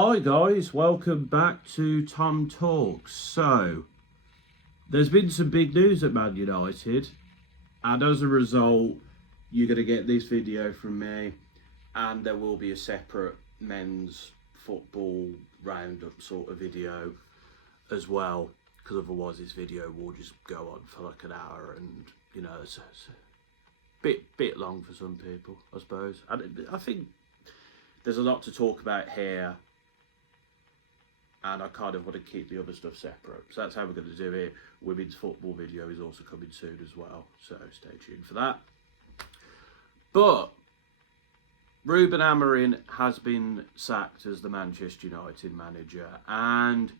Hi guys, welcome back to Tom Talks. So, there's been some big news at Man United, and as a result, you're going to get this video from me, and there will be a separate men's football roundup sort of video as well, because otherwise this video will just go on for like an hour, and you know, it's a bit long for some people, I suppose. And I think there's a lot to talk about here, and I kind of want to keep the other stuff separate. So that's how we're going to do it. Women's football video is also coming soon as well, so stay tuned for that. But Ruben Amorim has been sacked as the Manchester United manager, and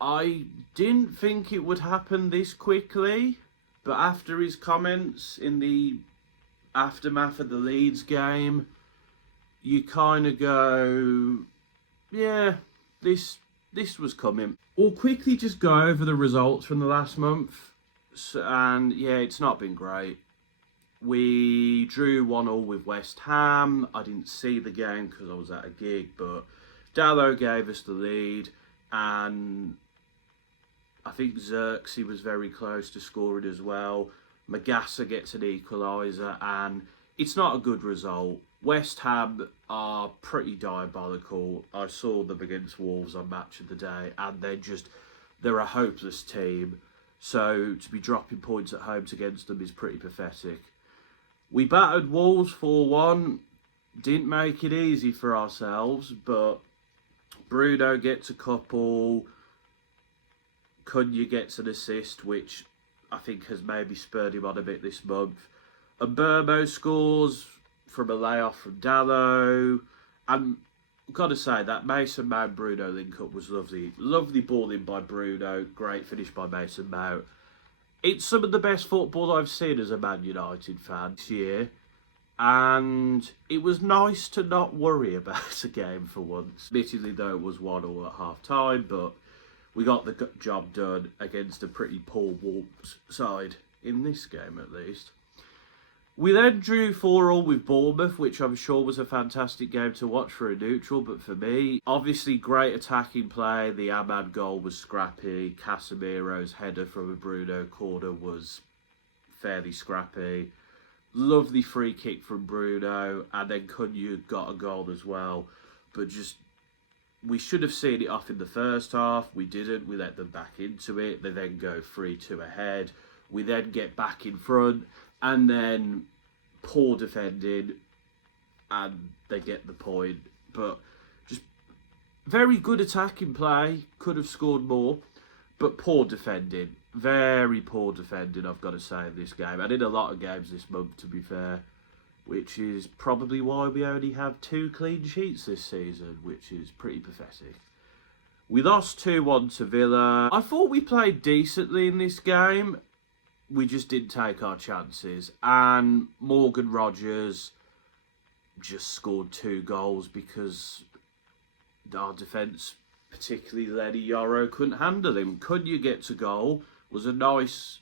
I didn't think it would happen this quickly, but after his comments in the aftermath of the Leeds game, you kind of go, yeah, this was coming. We'll quickly just go over the results from the last month. And yeah, it's not been great. We drew 1-1 with West Ham. I didn't see the game because I was at a gig, but Dalot gave us the lead, and I think Xerxes was very close to scoring as well. Magassa gets an equaliser, and it's not a good result. West Ham are pretty diabolical. I saw them against Wolves on Match of the Day, and they're a hopeless team. So to be dropping points at home against them is pretty pathetic. We battered Wolves 4-1. Didn't make it easy for ourselves, but Bruno gets a couple. Cunha gets an assist, which I think has maybe spurred him on a bit this month. And Burmo scores from a layoff from Dalot. And I've got to say, that Mason Mount Bruno link up was lovely. Lovely ball in by Bruno. Great finish by Mason Mount. It's some of the best football I've seen as a Man United fan this year. And it was nice to not worry about a game for once. Admittedly, though, it was 1-1 at half time, but we got the job done against a pretty poor Wolves side, in this game at least. We then drew 4-4 with Bournemouth, which I'm sure was a fantastic game to watch for a neutral, but for me, obviously great attacking play. The Ahmad goal was scrappy. Casemiro's header from a Bruno corner was fairly scrappy. Lovely free kick from Bruno, and then Cunha got a goal as well. But we should have seen it off in the first half. We didn't. We let them back into it. They then go 3-2 ahead. We then get back in front, and then poor defending, and they get the point. But just very good attacking play. Could have scored more, but poor defending. Very poor defending, I've got to say, in this game. And in a lot of games this month, to be fair, which is probably why we only have 2 clean sheets this season, which is pretty pathetic. We lost 2-1 to Villa. I thought we played decently in this game. We just didn't take our chances. And Morgan Rogers just scored 2 goals because our defence, particularly Lenny Yoro, couldn't handle him. Cunha gets a goal. Was a nice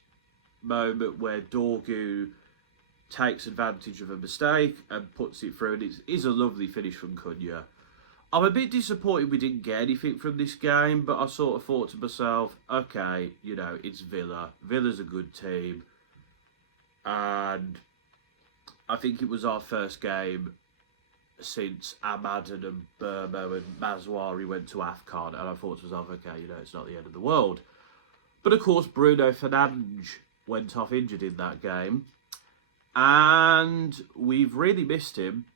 moment where Dorgu takes advantage of a mistake and puts it through, and it is a lovely finish from Cunha. I'm a bit disappointed we didn't get anything from this game, but I sort of thought to myself, okay, you know, it's Villa. Villa's a good team, and I think it was our first game since Ahmad and Burmo and Mazwari went to AFCON, and I thought to myself, okay, you know, it's not the end of the world. But of course, Bruno Fernandes went off injured in that game, and we've really missed him.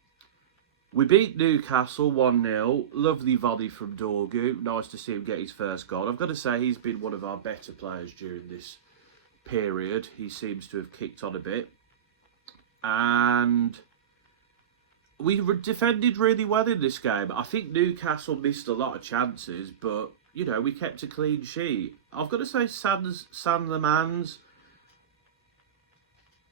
We beat Newcastle 1-0. Lovely volley from Dorgu. Nice to see him get his first goal. I've got to say, he's been one of our better players during this period. He seems to have kicked on a bit. And we defended really well in this game. I think Newcastle missed a lot of chances, but, you know, we kept a clean sheet. I've got to say, San Lemans,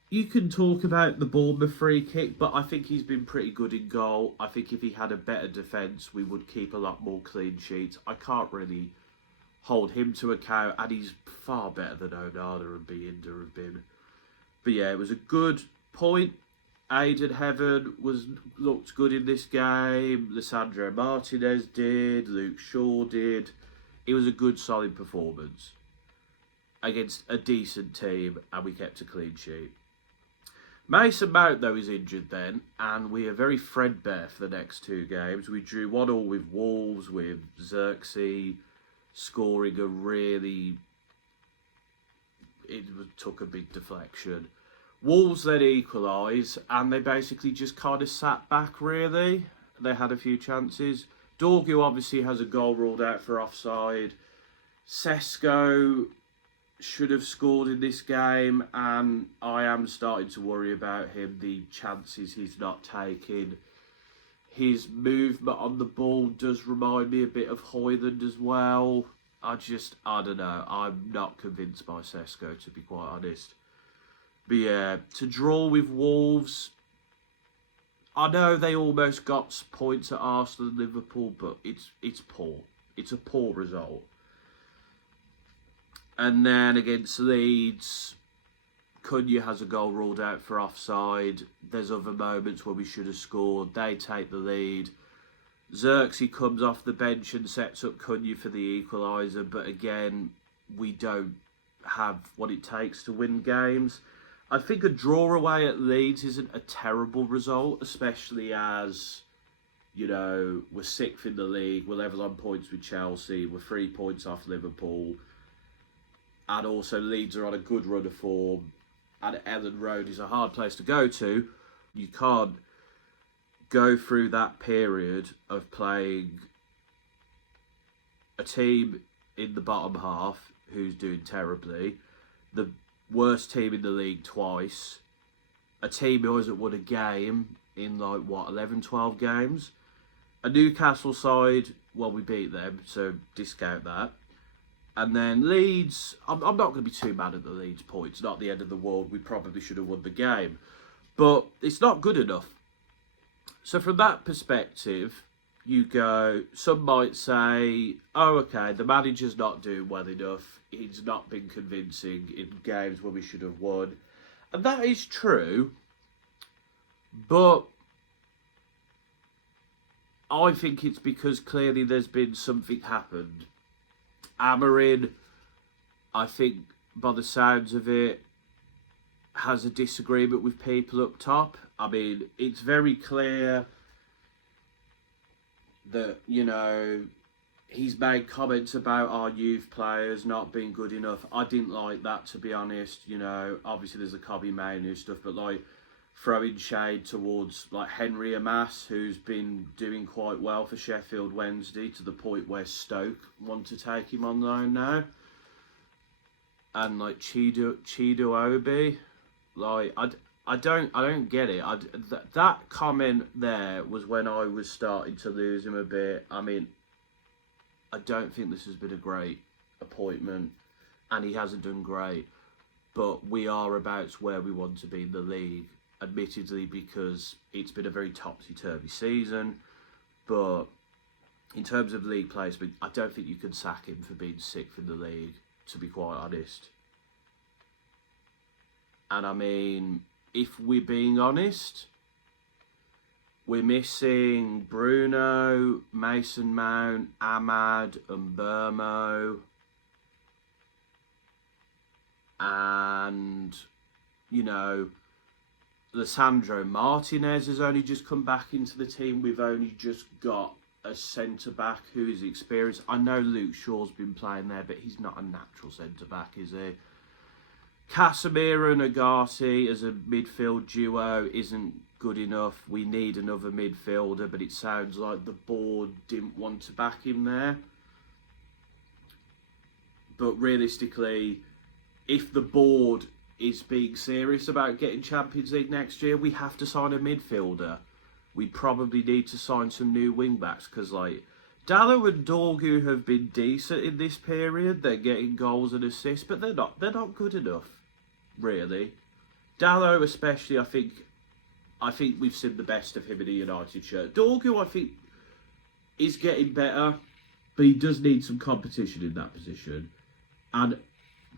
you can talk about the Bournemouth free kick, but I think he's been pretty good in goal. I think if he had a better defence, we would keep a lot more clean sheets. I can't really hold him to account, and he's far better than Onana and Binder have been. But yeah, it was a good point. Aidan Heaven looked good in this game. Lisandro Martinez did. Luke Shaw did. It was a good, solid performance against a decent team, and we kept a clean sheet. Mason Mount, though, is injured then, and we are very threadbare for the next 2 games. We drew 1-1 with Wolves, with Xerxes scoring a really... It took a big deflection. Wolves then equalised, and they basically just kind of sat back, really. They had a few chances. Dorgu obviously has a goal ruled out for offside. Sesko should have scored in this game, and I am starting to worry about him, the chances he's not taking. His movement on the ball does remind me a bit of Højlund as well. I don't know. I'm not convinced by Sesko, to be quite honest. But yeah, to draw with Wolves, I know they almost got points at Arsenal and Liverpool, but it's poor. It's a poor result. And then against Leeds, Cunha has a goal ruled out for offside. There's other moments where we should have scored. They take the lead. Xerxes comes off the bench and sets up Cunha for the equaliser, but again, we don't have what it takes to win games. I think a draw away at Leeds isn't a terrible result, especially as, you know, we're 6th in the league, we're level on points with Chelsea, we're 3 points off Liverpool, and also Leeds are on a good run of form, and Ellen Road is a hard place to go to. You can't go through that period of playing a team in the bottom half who's doing terribly, the worst team in the league twice, a team who hasn't won a game in 11, 12 games, a Newcastle side, well, we beat them, so discount that. And then Leeds, I'm not going to be too mad at the Leeds points, not the end of the world, we probably should have won the game. But it's not good enough. So from that perspective, you go, some might say, oh, okay, the manager's not doing well enough. He's not been convincing in games where we should have won. And that is true. But I think it's because clearly there's been something happened. Amorim, I think, by the sounds of it, has a disagreement with people up top. I mean, it's very clear that, you know, he's made comments about our youth players not being good enough. I didn't like that, to be honest. You know, obviously there's the Kobe Mainu stuff, but like throwing shade towards like Henry Amas, who's been doing quite well for Sheffield Wednesday, to the point where Stoke want to take him on loan now. And like Chido Obi, like I don't get it. That comment there was when I was starting to lose him a bit. I mean, I don't think this has been a great appointment, and he hasn't done great. But we are about where we want to be in the league, admittedly, because it's been a very topsy-turvy season. But in terms of league placement, I don't think you can sack him for being 6th in the league, to be quite honest. And I mean, if we're being honest, we're missing Bruno, Mason Mount, Ahmad, and Burmo. And, you know, Lisandro Martinez has only just come back into the team. We've only just got a centre-back who is experienced. I know Luke Shaw's been playing there, but he's not a natural centre-back, is he? Casemiro and Agarty as a midfield duo isn't good enough. We need another midfielder, but it sounds like the board didn't want to back him there. But realistically, if the board is being serious about getting Champions League next year, we have to sign a midfielder. We probably need to sign some new wing-backs, because like Dallo and Dorgu have been decent in this period. They're getting goals and assists, but they're not good enough, really. Dallo especially, I think we've seen the best of him in a United shirt. Dorgu, I think, is getting better, but he does need some competition in that position. And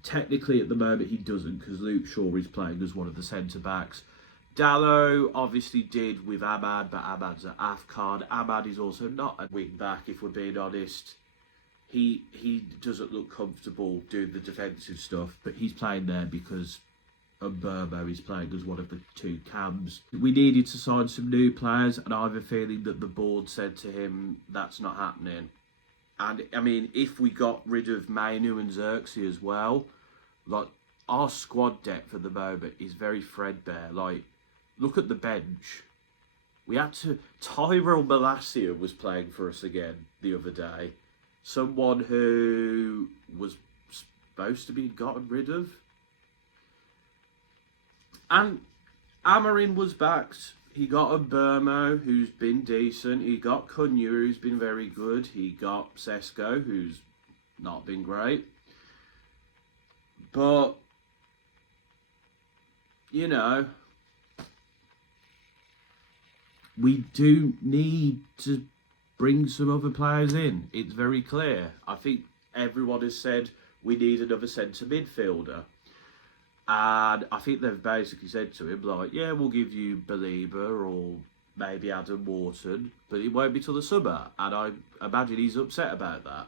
technically at the moment he doesn't, because Luke Shaw is playing as one of the centre-backs. Dallo obviously did with Ahmad, but Ahmad's an AFCON. Ahmad is also not a wing back, if we're being honest. He doesn't look comfortable doing the defensive stuff, but he's playing there because Burmo is playing as one of the two cams. We needed to sign some new players, and I have a feeling that the board said to him, that's not happening. And, I mean, if we got rid of Mainu and Xerxes as well, like, our squad depth at the moment is very threadbare. Like, look at the bench. We had to... Tyrell Malacia was playing for us again the other day. Someone who was supposed to be gotten rid of. And Amorim was backed. He got a Burmo, who's been decent. He got Cunha, who's been very good. He got Sesko, who's not been great. But, you know, we do need to bring some other players in. It's very clear. I think everyone has said we need another centre midfielder. And I think they've basically said to him, like, yeah, we'll give you Belieber or maybe Adam Wharton, but it won't be till the summer. And I imagine he's upset about that.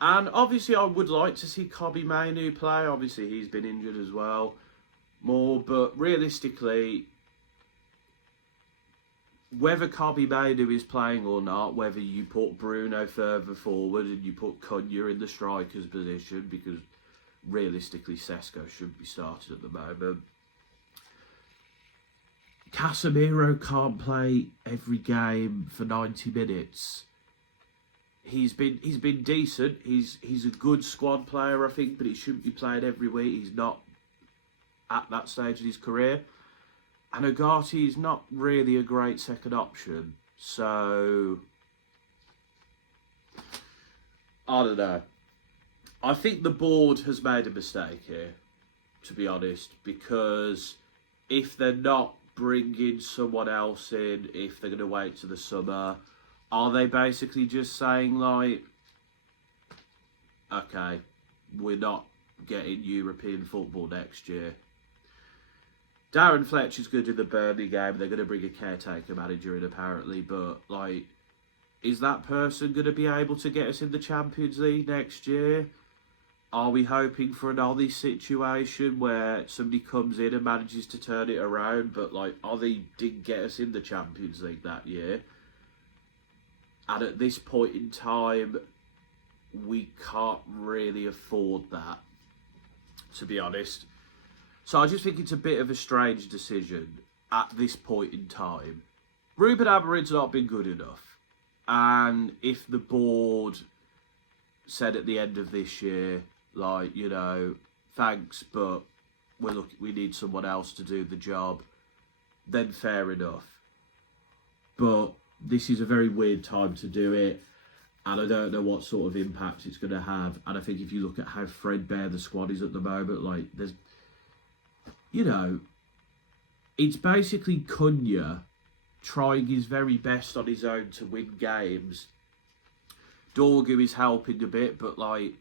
And obviously I would like to see Kobbie Mainoo play. Obviously he's been injured as well. More, but realistically, whether Kobbie Mainoo is playing or not, whether you put Bruno further forward and you put Cunha in the striker's position, because realistically Sesko should be started at the moment. Casemiro can't play every game for 90 minutes. He's been decent. He's a good squad player, I think, but he shouldn't be playing every week. He's not at that stage of his career. And Ugarte is not really a great second option. So, I don't know. I think the board has made a mistake here, to be honest, because if they're not bringing someone else in, if they're going to wait to the summer, are they basically just saying, like, okay, we're not getting European football next year? Darren Fletcher's good in the Burnley game. They're going to bring a caretaker manager in, apparently, but, like, is that person going to be able to get us in the Champions League next year? Are we hoping for an Ollie situation where somebody comes in and manages to turn it around, but, like, Ollie didn't get us in the Champions League that year? And at this point in time, we can't really afford that, to be honest. So I just think it's a bit of a strange decision at this point in time. Ruben Amorim's not been good enough. And if the board said at the end of this year, like, you know, thanks, but we need someone else to do the job, then fair enough. But this is a very weird time to do it, and I don't know what sort of impact it's going to have. And I think if you look at how threadbare the squad is at the moment, like, there's, you know, it's basically Cunha trying his very best on his own to win games. Dorgu is helping a bit, but, like,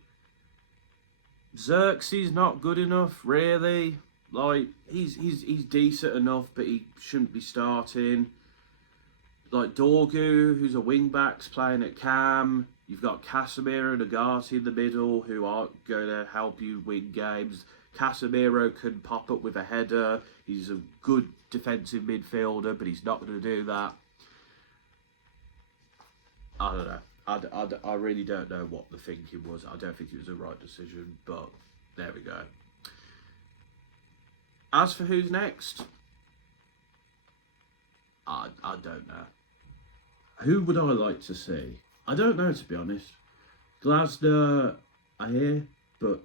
Xerxes not good enough, really. Like, he's decent enough, but he shouldn't be starting. Like, Dorgu, who's a wing-back's playing at cam. You've got Casemiro and Ugarte in the middle, who aren't going to help you win games. Casemiro can pop up with a header. He's a good defensive midfielder, but he's not going to do that. I don't know. I really don't know what the thinking was. I don't think it was the right decision, but there we go. As for who's next, I don't know. Who would I like to see? I don't know, to be honest. Glasner, I hear, but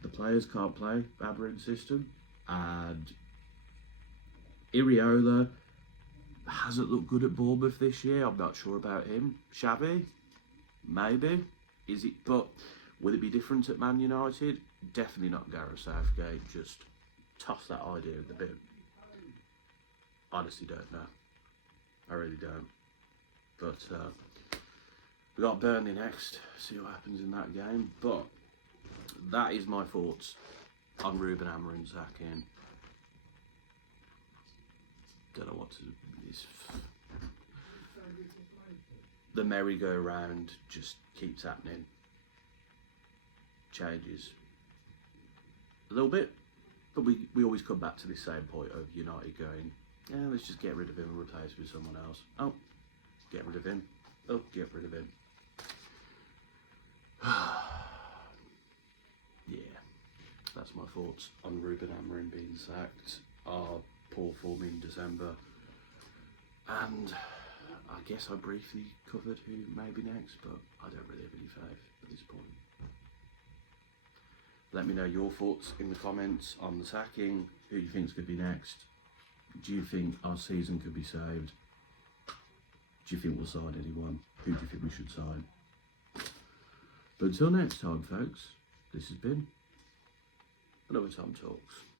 the players can't play Amorim's system. And Iriola hasn't looked good at Bournemouth this year. I'm not sure about him. Xavi, maybe. Is it? But will it be different at Man United? Definitely not Gareth Southgate. Just toss that idea in the bin. Honestly, don't know. I really don't. But we got Burnley next. See what happens in that game. But that is my thoughts on Ruben Amorim sacking. don't know what to. The merry-go-round just keeps happening. Changes a little bit, but we always come back to the same point of United going, yeah, let's just get rid of him and replace him with someone else. Oh, get rid of him. Oh, get rid of him. Yeah, that's my thoughts on Ruben Amorim being sacked, our poor form in December, and I guess I briefly covered who may be next, but I don't really have any faith at this point. Let me know your thoughts in the comments on the sacking. Who you think's going to be next? Do you think our season could be saved? Do you think we'll sign anyone? Who do you think we should sign? But until next time, folks, this has been Another Tom Talks.